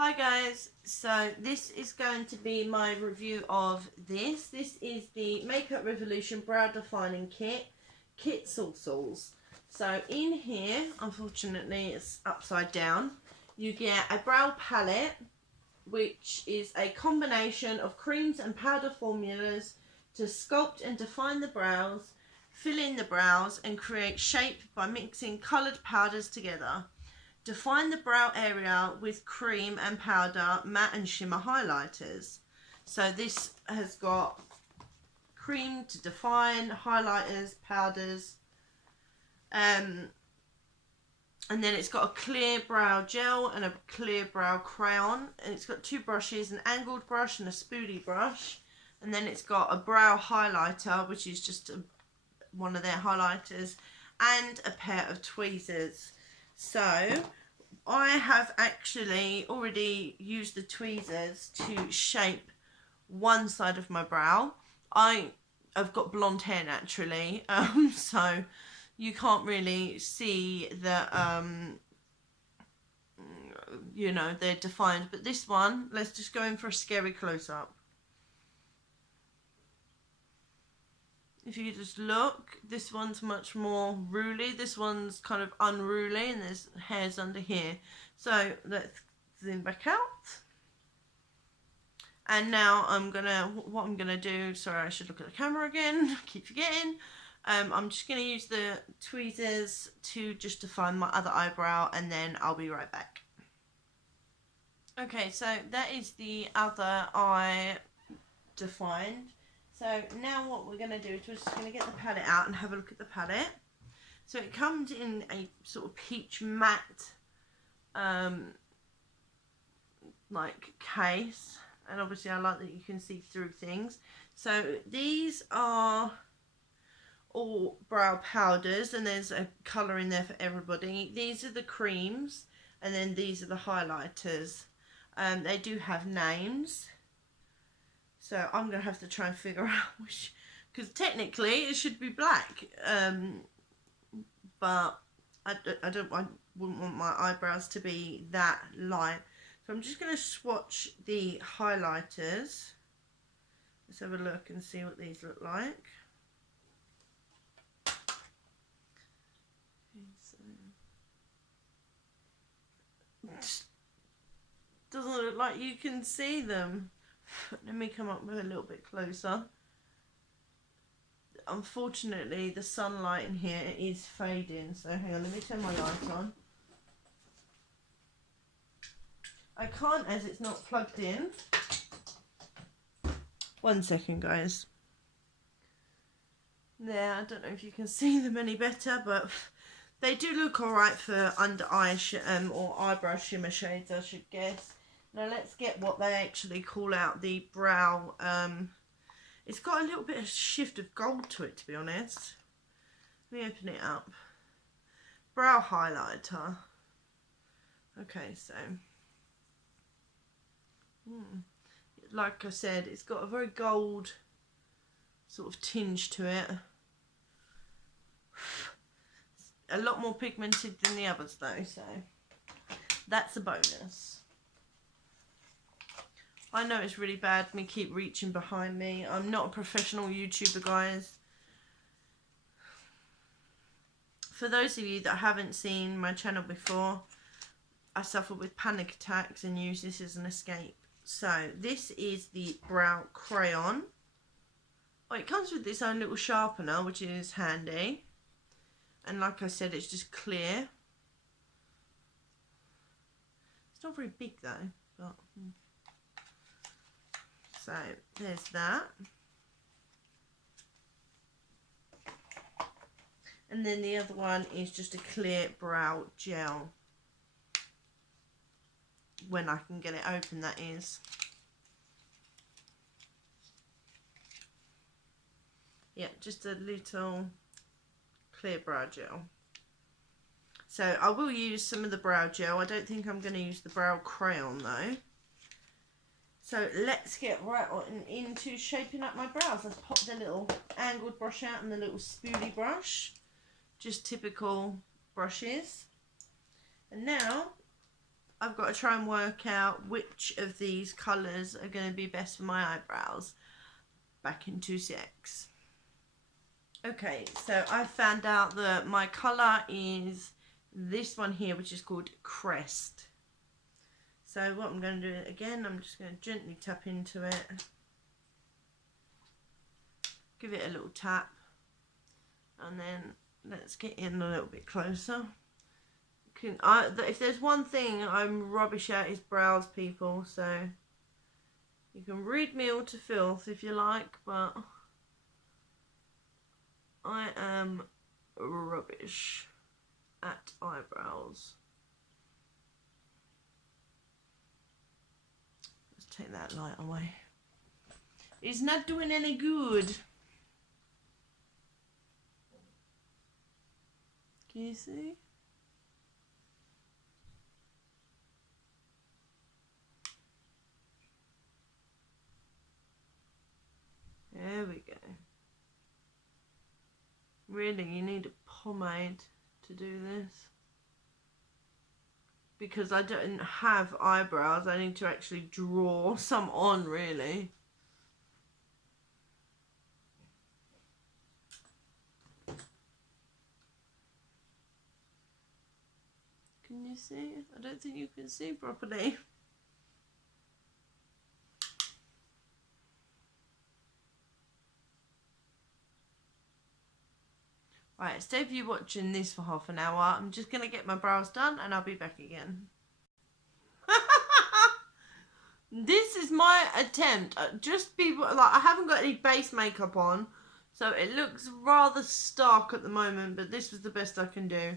Hi guys, so this is going to be my review of this. This is the Makeup Revolution Brow Defining Kit Sauce. So in here, unfortunately it's upside down, you get a brow palette which is a combination of creams and powder formulas to sculpt and define the brows, fill in the brows and create shape by mixing coloured powders together. Define the brow area with cream and powder, matte and shimmer highlighters. So this has got cream to define, highlighters, powders, and then it's got a clear brow gel and a clear brow crayon, and it's got two brushes, an angled brush and a spoolie brush, and then it's got a brow highlighter, which is just one of their highlighters, and a pair of tweezers. So I have actually already used the tweezers to shape one side of my brow. I've got blonde hair naturally, so you can't really see that, you know, they're defined. But this one, let's just go in for a scary close-up. If you just look, this one's much more ruly. This one's kind of unruly and there's hairs under here. So let's zoom back out. And now what I'm gonna do, sorry, I should look at the camera again, keep forgetting. I'm just gonna use the tweezers to just define my other eyebrow and then I'll be right back. Okay, so that is the other eye defined. So now what we're going to do is we're just going to get the palette out and have a look at the palette. So it comes in a sort of peach matte like case, and obviously I like that you can see through things. So these are all brow powders and there's a colour in there for everybody. These are the creams and then these are the highlighters. They do have names. So I'm going to have to try and figure out which, because technically it should be black, but I wouldn't want my eyebrows to be that light. So I'm just going to swatch the highlighters. Let's have a look and see what these look like. Doesn't look like you can see them. Let me come up with a little bit closer. Unfortunately, the sunlight in here is fading, so hang on, let me turn my light on. I can't as it's not plugged in. 1 second, guys. There, I don't know if you can see them any better, but they do look alright for under eye or eyebrow shimmer shades, I should guess. Now let's get what they actually call out the brow. It's got a little bit of shift of gold to it, to be honest. Let me open it up. Brow highlighter. Okay, so like I said, it's got a very gold sort of tinge to it. A lot more pigmented than the others though, so that's a bonus. I know it's really bad, me keep reaching behind me. I'm not a professional YouTuber, guys. For those of you that haven't seen my channel before, I suffer with panic attacks and use this as an escape. So this is the brow crayon. Oh, it comes with its own little sharpener, which is handy. And like I said, it's just clear. It's not very big though, but... So there's that. And then the other one is just a clear brow gel. When I can get it open, that is. Yeah, just a little clear brow gel. So I will use some of the brow gel. I don't think I'm going to use the brow crayon though. So let's get right on into shaping up my brows. Let's pop the little angled brush out and the little spoolie brush. Just typical brushes. And now I've got to try and work out which of these colours are going to be best for my eyebrows. Back in 2 secs. Okay, so I found out that my colour is this one here, which is called Crest. So what I'm going to do again, I'm just going to gently tap into it. Give it a little tap. And then let's get in a little bit closer. If there's one thing I'm rubbish at is brows, people. So you can read me all to filth if you like, but I am rubbish at eyebrows. Let's take that light away. It's not doing any good. Can you see? There we go. Really, you need a pomade to do this. Because I don't have eyebrows, I need to actually draw some on, really. Can you see? I don't think you can see properly. Right, stay with you watching this for half an hour. I'm just going to get my brows done and I'll be back again. This is my attempt at just people, like, I haven't got any base makeup on, so it looks rather stark at the moment, but this was the best I can do.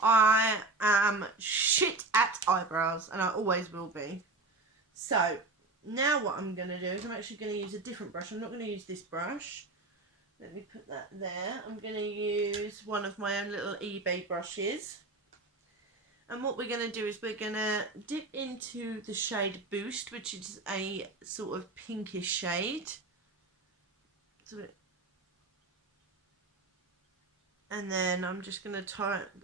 I am shit at eyebrows and I always will be. So now what I'm going to do is I'm actually going to use a different brush. I'm not going to use this brush. Let me put that there. I'm going to use one of my own little eBay brushes. And what we're going to do is we're going to dip into the shade Boost, which is a sort of pinkish shade. And then I'm just going to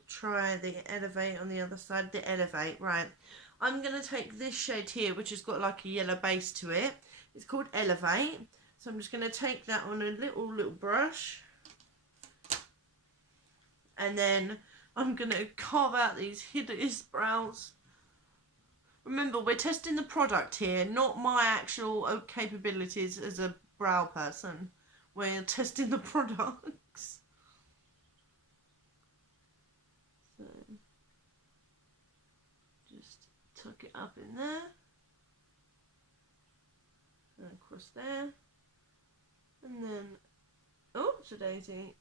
try the Elevate on the other side. The Elevate, right. I'm going to take this shade here, which has got like a yellow base to it. It's called Elevate. So I'm just going to take that on a little brush. And then I'm going to carve out these hideous brows. Remember, we're testing the product here, not my actual capabilities as a brow person. We're testing the products. So, just tuck it up in there. And across there. And then, oops, a daisy,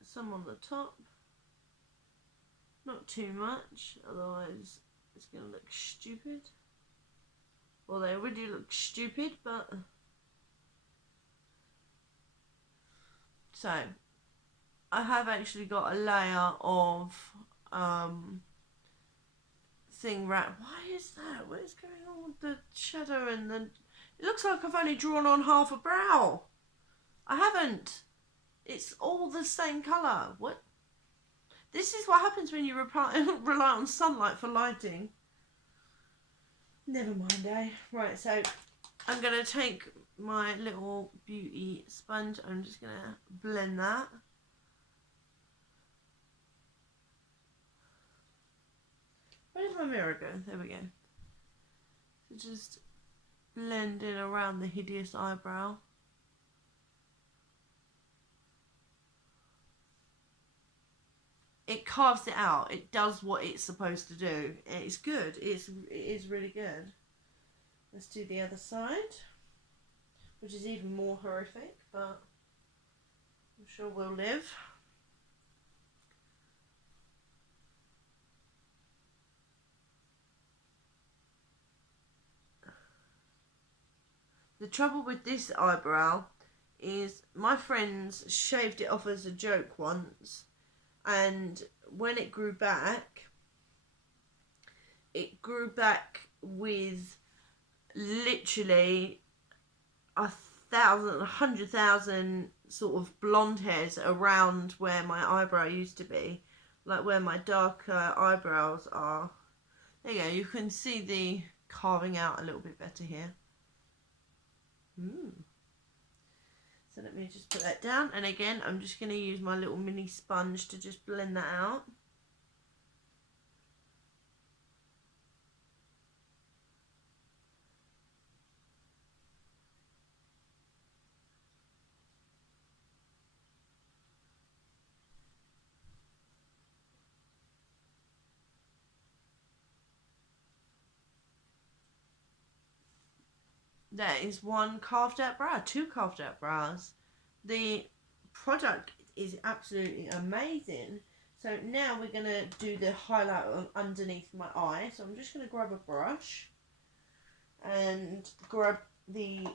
some on the top. Not too much, otherwise it's going to look stupid. Well, they already look stupid, but... So, I have actually got a layer of thing wrapped. Why is that? What is going on with the shadow and the... It looks like I've only drawn on half a brow. I haven't. It's all the same colour. What? This is what happens when you rely on sunlight for lighting. Never mind, eh? Right, so I'm going to take my little beauty sponge. I'm just going to blend that. Where did my mirror go? There we go. So just blend in around the hideous eyebrow. It carves it out. It does what it's supposed to do. It's good. It is really good. Let's do the other side, which is even more horrific, but I'm sure we'll live. The trouble with this eyebrow is my friends shaved it off as a joke once. And when it grew back with literally 100,000 sort of blonde hairs around where my eyebrow used to be, like where my darker eyebrows are. There you go, you can see the carving out a little bit better here. So let me just put that down, and again I'm just going to use my little mini sponge to just blend that out. There is one carved out brow, two carved out brows. The product is absolutely amazing. So now we're going to do the highlight underneath my eye. So I'm just going to grab a brush and grab the,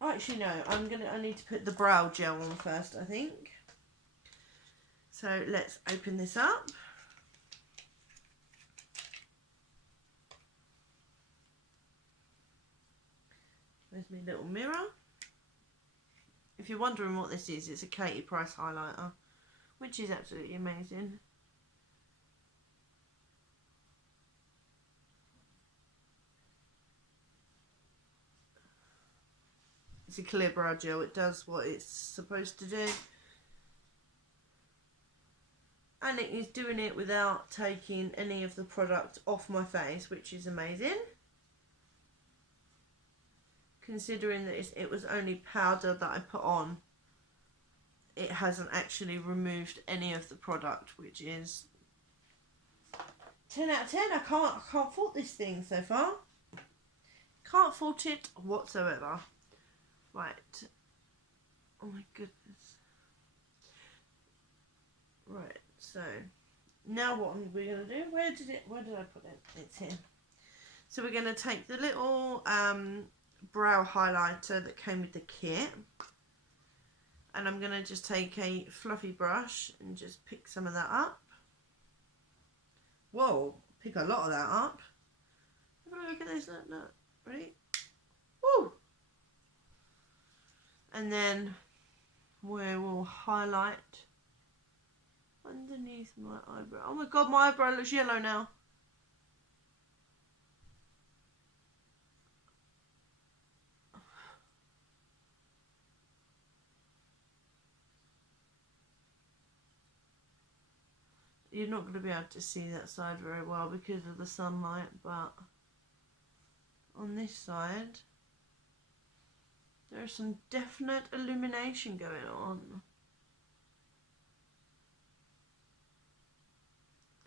actually no, I need to put the brow gel on first, I think. So let's open this up. There's my little mirror. If you're wondering what this is, it's a Katie Price highlighter, which is absolutely amazing. It's a clear brow gel. It does what it's supposed to do. And it is doing it without taking any of the product off my face, which is amazing. Considering that it was only powder that I put on, it hasn't actually removed any of the product, which is 10 out of 10. I can't fault this thing so far. Can't fault it whatsoever. Right. Oh my goodness. Right. So now what we're going to do? Where did I put it? It's here. So we're going to take the little brow highlighter that came with the kit, and I'm going to just take a fluffy brush and just pick some of that up. Whoa, pick a lot of that up. Have a look at this, look, ready? Woo! And then we will highlight underneath my eyebrow. Oh my god, my eyebrow looks yellow now. You're not going to be able to see that side very well because of the sunlight, but on this side there's some definite illumination going on.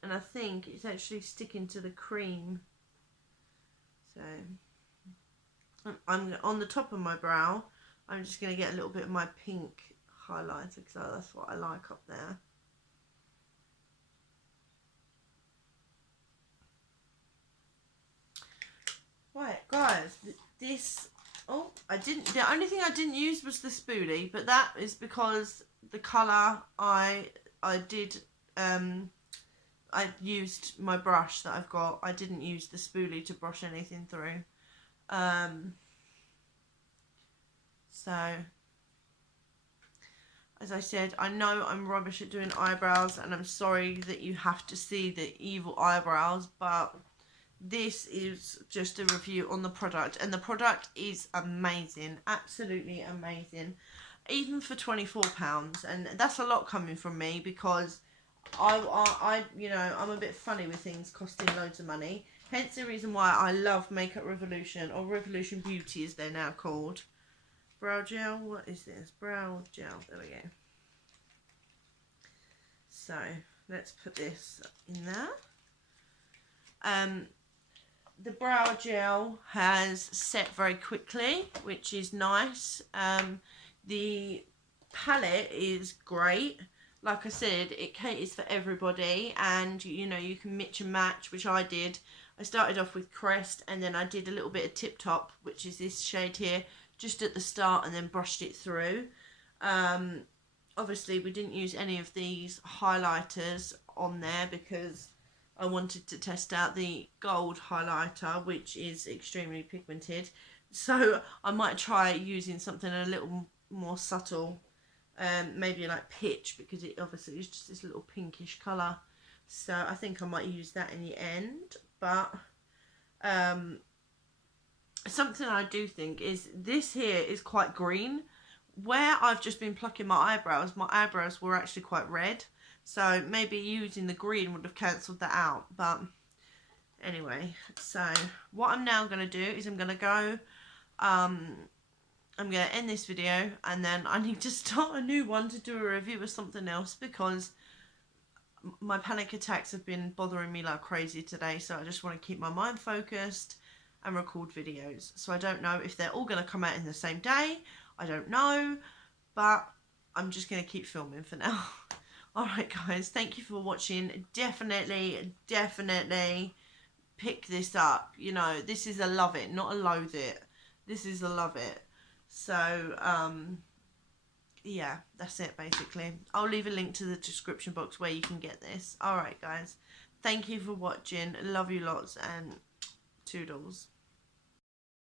And I think it's actually sticking to the cream. So I'm on the top of my brow, I'm just going to get a little bit of my pink highlighter because that's what I like up there. Right, guys, this, the only thing I didn't use was the spoolie, but that is because the colour I used my brush that I've got. I didn't use the spoolie to brush anything through. So, as I said, I know I'm rubbish at doing eyebrows, and I'm sorry that you have to see the evil eyebrows, but this is just a review on the product, and the product is amazing, absolutely amazing, even for £24, and that's a lot coming from me because I you know, I'm a bit funny with things costing loads of money, hence the reason why I love Makeup Revolution, or Revolution Beauty as they're now called. Brow gel, what is this? Brow gel, there we go. So let's put this in there. The brow gel has set very quickly, which is nice. The palette is great. Like I said, it caters for everybody, and you know, you can mix and match, which I did. I started off with Crest, and then I did a little bit of Tip Top, which is this shade here, just at the start, and then brushed it through. Obviously we didn't use any of these highlighters on there because I wanted to test out the gold highlighter, which is extremely pigmented. So I might try using something a little more subtle, maybe like Pitch, because it obviously is just this little pinkish colour. So I think I might use that in the end. But something I do think is this here is quite green. Where I've just been plucking my eyebrows were actually quite red. So maybe using the green would have cancelled that out. But anyway, so what I'm now going to do is I'm going to go, I'm going to end this video, and then I need to start a new one to do a review of something else, because my panic attacks have been bothering me like crazy today. So I just want to keep my mind focused and record videos. So I don't know if they're all going to come out in the same day. I don't know, but I'm just going to keep filming for now. Alright guys, thank you for watching. Definitely pick this up. You know, this is a love it, not a loathe it. This is a love it. So, yeah, that's it basically. I'll leave a link to the description box where you can get this. Alright guys, thank you for watching. Love you lots, and toodles.